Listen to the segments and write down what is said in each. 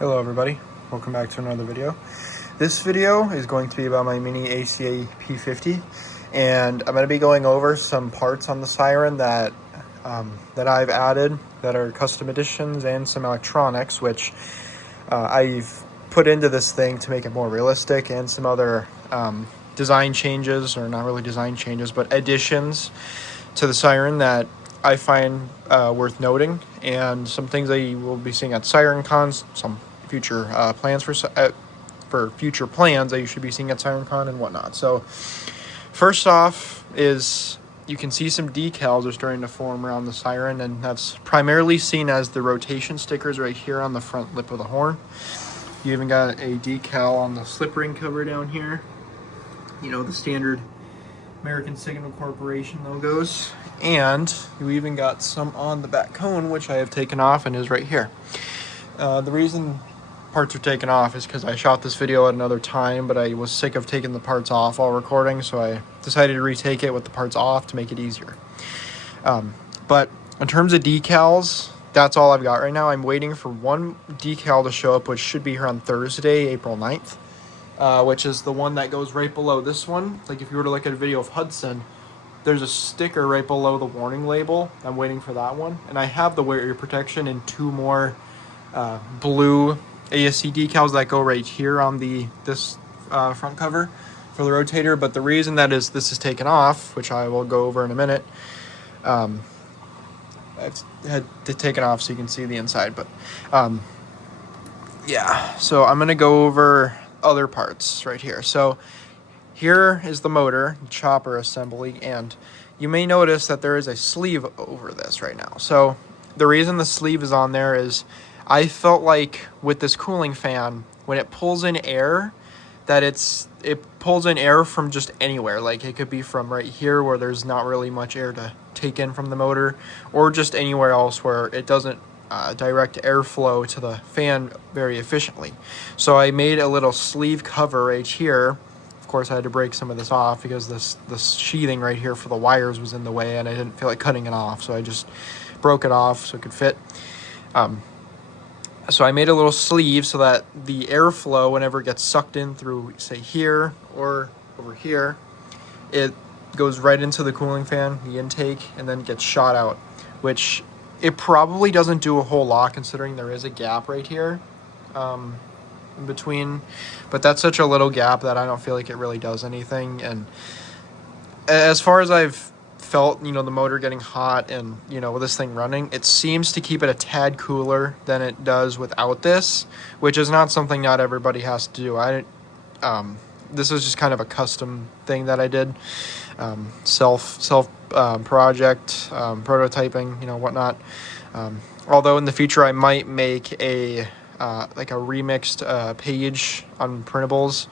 Hello everybody, welcome back to another video. This video is going to be about my mini ACA P-50, and I'm going to be going over some parts on the Siren that I've added that are custom editions, and some electronics which I've put into this thing to make it more realistic, and some other design changes, or not really design changes, but additions to the Siren that I find worth noting, and some things I will be seeing at Siren Cons, some future plans for future plans that you should be seeing at Siren Con and whatnot. So first off is you can see some decals are starting to form around the Siren, and that's primarily seen as the rotation stickers right here on the front lip of the horn. You even got a decal on the slip ring cover down here. You know, the standard American Signal Corporation logos, and you even got some on the back cone, which I have taken off and is right here. The reason parts are taken off is because I shot this video at another time, but I was sick of taking the parts off while recording, so I decided to retake it with the parts off to make it easier. But in terms of decals, that's all I've got right now. I'm waiting for one decal to show up, which should be here on Thursday, April 9th. Which is the one that goes right below this one. Like if you were to look at a video of Hudson, there's a sticker right below the warning label. I'm waiting for that one. And I have the wear ear protection and two more blue ASC decals that go right here on this front cover for the Rotator. But the reason that this is taken off, which I will go over in a minute, I've had to take it off so you can see the inside. But yeah, so I'm going to go over other parts right here. So here is the motor chopper assembly, and you may notice that there is a sleeve over this right now. So the reason the sleeve is on there is I felt like with this cooling fan, when it pulls in air, that it pulls in air from just anywhere. Like it could be from right here where there's not really much air to take in from the motor, or just anywhere else where it doesn't direct airflow to the fan very efficiently. So I made a little sleeve cover right here. Of course, I had to break some of this off because this sheathing right here for the wires was in the way, and I didn't feel like cutting it off, so I just broke it off so it could fit. So I made a little sleeve so that the airflow, whenever it gets sucked in through, say, here or over here, it goes right into the cooling fan, the intake, and then gets shot out, which it probably doesn't do a whole lot considering there is a gap right here in between, but that's such a little gap that I don't feel like it really does anything. And as far as I've felt, the motor getting hot and, with this thing running, it seems to keep it a tad cooler than it does without this, which is not something not everybody has to do. This is just kind of a custom thing that I did, self project, prototyping, whatnot. Although in the future I might make a like a remixed page on printables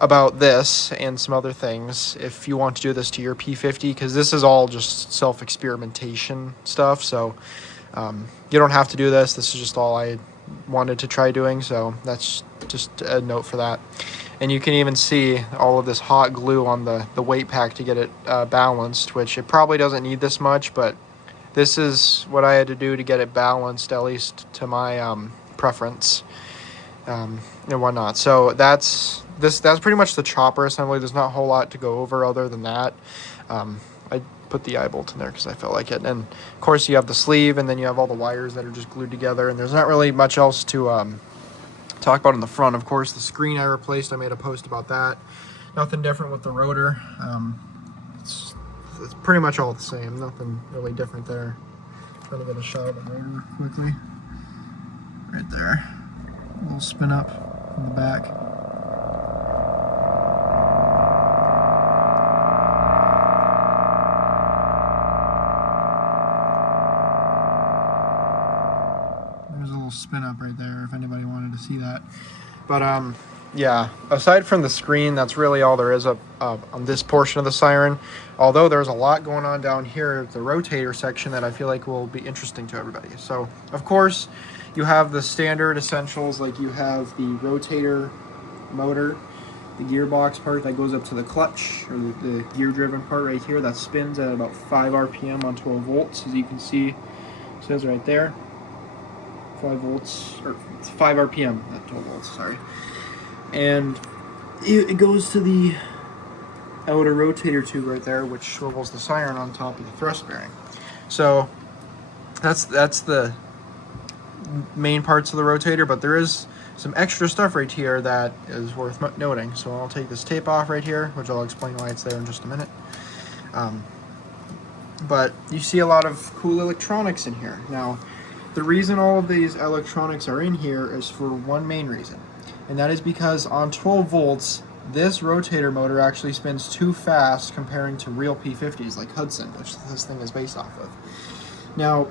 about this and some other things if you want to do this to your P-50, because this is all just self-experimentation stuff. So you don't have to do this. This is just all I wanted to try doing, so that's just a note for that. And you can even see all of this hot glue on the weight pack to get it balanced, which it probably doesn't need this much, but this is what I had to do to get it balanced, at least to my preference, and whatnot. So that's pretty much the chopper assembly. There's not a whole lot to go over other than that. I put the eye bolt in there because I felt like it. And of course you have the sleeve, and then you have all the wires that are just glued together, and there's not really much else to talk about in the front. Of course, the screen I replaced, I made a post about that. Nothing different with the rotor. It's pretty much all the same. Nothing really different there. Try to get a shot of the rotor quickly. Right there. A little spin up in the back. There's a little spin up right there if anybody wanted to see that. But yeah, aside from the screen, that's really all there is on this portion of the Siren. Although there's a lot going on down here, the Rotator section, that I feel like will be interesting to everybody. So, of course, you have the standard essentials, like you have the Rotator motor, the gearbox part that goes up to the clutch, or the gear-driven part right here that spins at about 5 RPM on 12 volts, as you can see, it says right there. 5 volts, or 5 RPM, not 12 volts, sorry. And it goes to the outer rotator tube right there, which swivels the Siren on top of the thrust bearing. So that's the main parts of the rotator, but there is some extra stuff right here that is worth noting. So I'll take this tape off right here, which I'll explain why it's there in just a minute. But you see a lot of cool electronics in here. Now, the reason all of these electronics are in here is for one main reason, and that is because on 12 volts, this rotator motor actually spins too fast comparing to real P-50s like Hudson, which this thing is based off of. Now,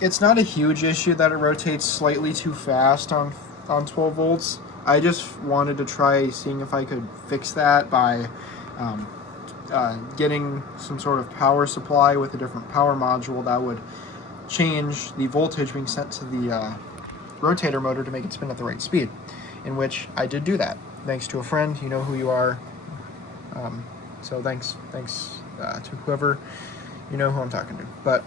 it's not a huge issue that it rotates slightly too fast on 12 volts. I just wanted to try seeing if I could fix that by getting some sort of power supply with a different power module that would change the voltage being sent to the rotator motor to make it spin at the right speed, in which I did do that. Thanks to a friend, you know who you are. So thanks to whoever, you know who I'm talking to. But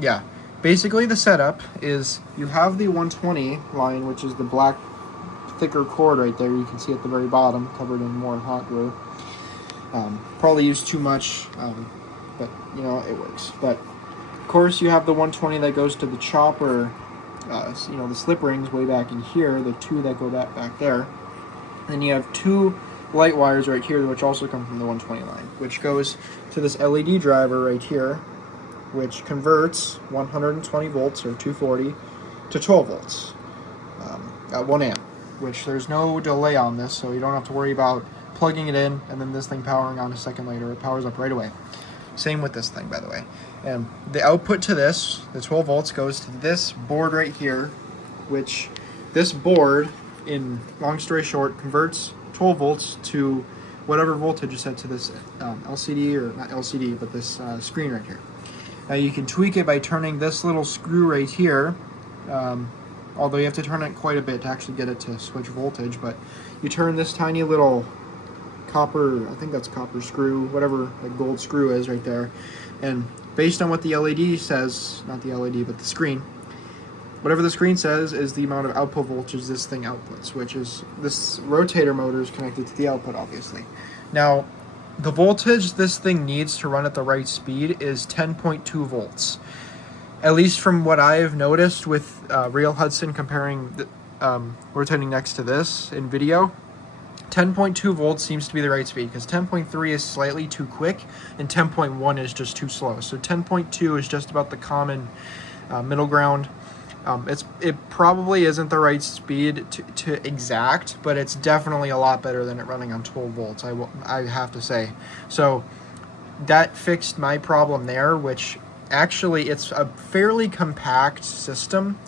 yeah, basically the setup is you have the 120 line, which is the black thicker cord right there. You can see at the very bottom, covered in more hot glue. Probably used too much, but you know, it works. But of course you have the 120 that goes to the chopper, you know, the slip rings way back in here, the two that go back there. Then you have two light wires right here, which also come from the 120 line, which goes to this LED driver right here, which converts 120 volts or 240 to 12 volts at 1 amp, which there's no delay on this, so you don't have to worry about plugging it in and then this thing powering on a second later. It powers up right away. Same with this thing, by the way. And the output to this, the 12 volts, goes to this board right here, which this board, in long story short, converts 12 volts to whatever voltage is set to this LCD, or not LCD, but this screen right here. Now you can tweak it by turning this little screw right here, although you have to turn it quite a bit to actually get it to switch voltage, but you turn this tiny little copper, I think that's copper screw, whatever the gold screw is right there, and based on what the LED says, not the LED, but the screen, whatever the screen says is the amount of output voltage this thing outputs, which is, this rotator motor is connected to the output, obviously. Now, the voltage this thing needs to run at the right speed is 10.2 volts. At least from what I've noticed with real Hudson comparing the, rotating next to this in video, 10.2 volts seems to be the right speed, because 10.3 is slightly too quick and 10.1 is just too slow. So 10.2 is just about the common middle ground. It probably isn't the right speed to exact, but it's definitely a lot better than it running on 12 volts, I have to say. So that fixed my problem there, which actually it's a fairly compact system.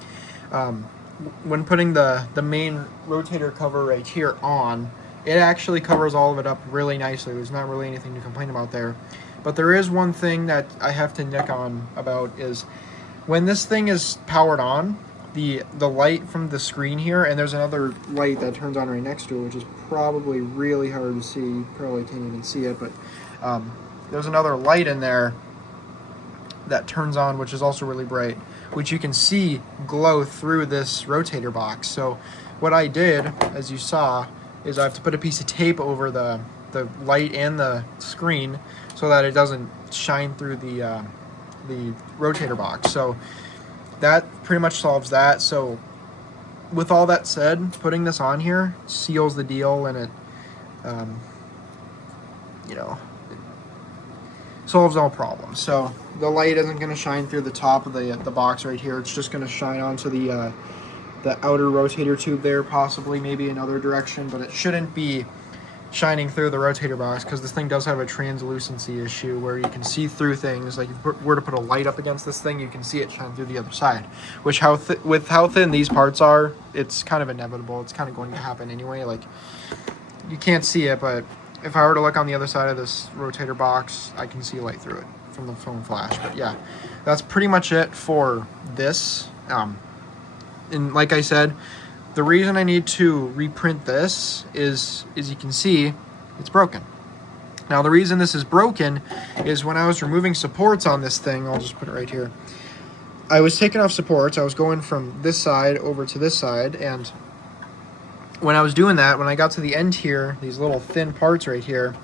When putting the main rotator cover right here on, it actually covers all of it up really nicely. There's not really anything to complain about there. But there is one thing that I have to nick on about, is when this thing is powered on, the light from the screen here, and there's another light that turns on right next to it, which is probably really hard to see. You probably can't even see it, but there's another light in there that turns on, which is also really bright, which you can see glow through this rotator box. So what I did, as you saw, is I have to put a piece of tape over the light and the screen so that it doesn't shine through the rotator box. So that pretty much solves that. So with all that said, putting this on here seals the deal, and it you know, it solves all problems. So the light isn't going to shine through the top of the box right here. It's just going to shine onto the outer rotator tube there, possibly maybe another direction, but it shouldn't be shining through the rotator box, because this thing does have a translucency issue where you can see through things. Like if you were to put a light up against this thing, you can see it shine through the other side, which with how thin these parts are, it's kind of inevitable. It's kind of going to happen anyway. Like, you can't see it, but if I were to look on the other side of this rotator box, I can see light through it from the phone flash. But yeah, that's pretty much it for this. And like I said, the reason I need to reprint this is, as you can see, it's broken. Now the reason this is broken is when I was removing supports on this thing, I'll just put it right here, I was taking off supports. I was going from this side over to this side, and when I was doing that, when I got to the end here, these little thin parts right here,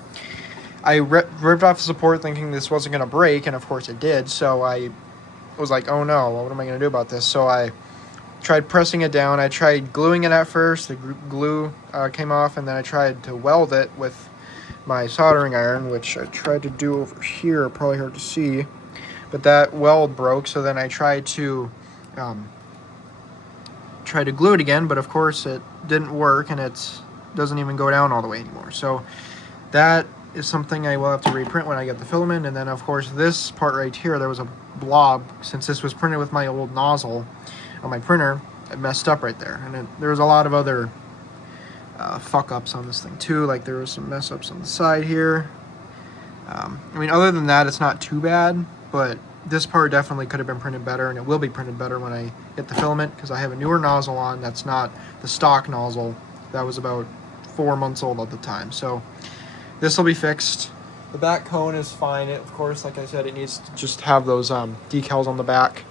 I ripped off the support thinking this wasn't going to break, and of course it did. So I was like, oh no, what am I going to do about this? So I tried pressing it down. I tried gluing it at first. The glue came off, and then I tried to weld it with my soldering iron, which I tried to do over here. Probably hard to see, but that weld broke. So then I tried to glue it again, but of course it didn't work, and it doesn't even go down all the way anymore. So that is something I will have to reprint when I get the filament. And then of course this part right here, there was a blob. Since this was printed with my old nozzle on my printer, it messed up right there. And there was a lot of other fuck ups on this thing too. Like there was some mess ups on the side here. I mean, other than that, it's not too bad, but this part definitely could have been printed better, and it will be printed better when I get the filament, because I have a newer nozzle on. That's not the stock nozzle. That was about 4 months old at the time. So this will be fixed. The back cone is fine. Of course, like I said, it needs to just have those decals on the back,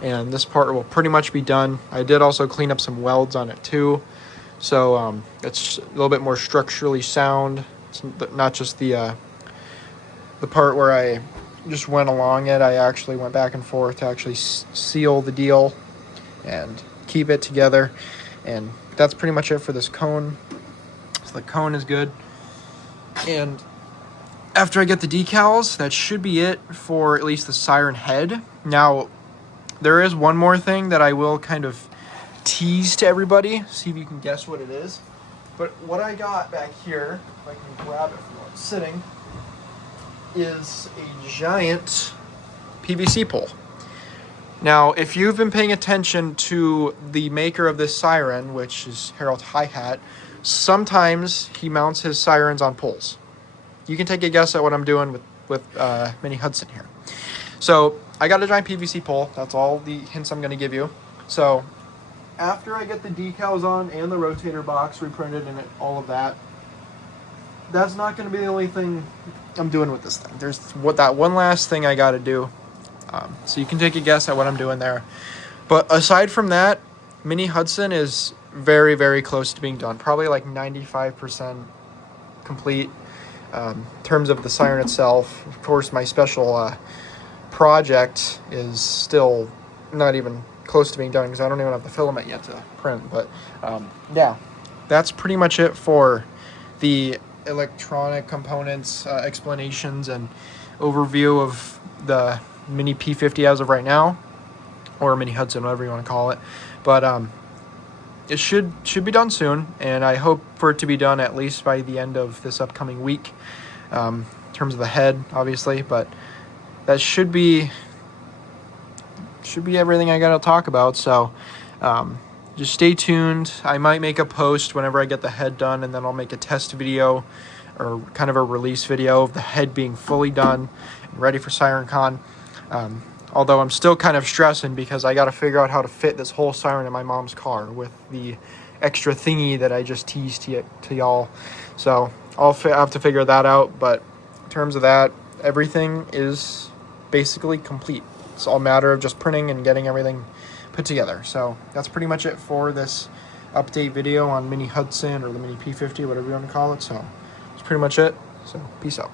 and this part will pretty much be done. I did also clean up some welds on it too, so it's a little bit more structurally sound. It's not just the part where I just went along it. I actually went back and forth to actually seal the deal and keep it together, and that's pretty much it for this cone. So the cone is good, and after I get the decals, that should be it for at least the Siren head. Now, there is one more thing that I will kind of tease to everybody, see if you can guess what it is. But what I got back here, if I can grab it from where it's sitting, is a giant PVC pole. Now, if you've been paying attention to the maker of this Siren, which is Harold Hi-Hat, sometimes he mounts his Sirens on poles. You can take a guess at what I'm doing with Mini Hudson here. So I got a giant PVC pole. That's all the hints I'm going to give you. So after I get the decals on and the rotator box reprinted and all of that, that's not going to be the only thing I'm doing with this thing. There's that one last thing I got to do. So you can take a guess at what I'm doing there. But aside from that, Mini Hudson is very, very close to being done. Probably like 95% complete. In terms of the Siren itself, of course, my special project is still not even close to being done because I don't even have the filament yet to print. But yeah, that's pretty much it for the electronic components, explanations, and overview of the Mini P-50 as of right now, or Mini Hudson, whatever you want to call it. But it should be done soon, and I hope for it to be done at least by the end of this upcoming week, in terms of the head, obviously. But that should be everything I got to talk about. So just stay tuned. I might make a post whenever I get the head done, and then I'll make a test video or kind of a release video of the head being fully done and ready for SirenCon. Although I'm still kind of stressing because I got to figure out how to fit this whole Siren in my mom's car with the extra thingy that I just teased to y'all. So I'll have to figure that out. But in terms of that, everything is basically complete. It's all a matter of just printing and getting everything put together. So that's pretty much it for this update video on Mini Hudson or the Mini P-50, whatever you want to call it. So that's pretty much it. So peace out.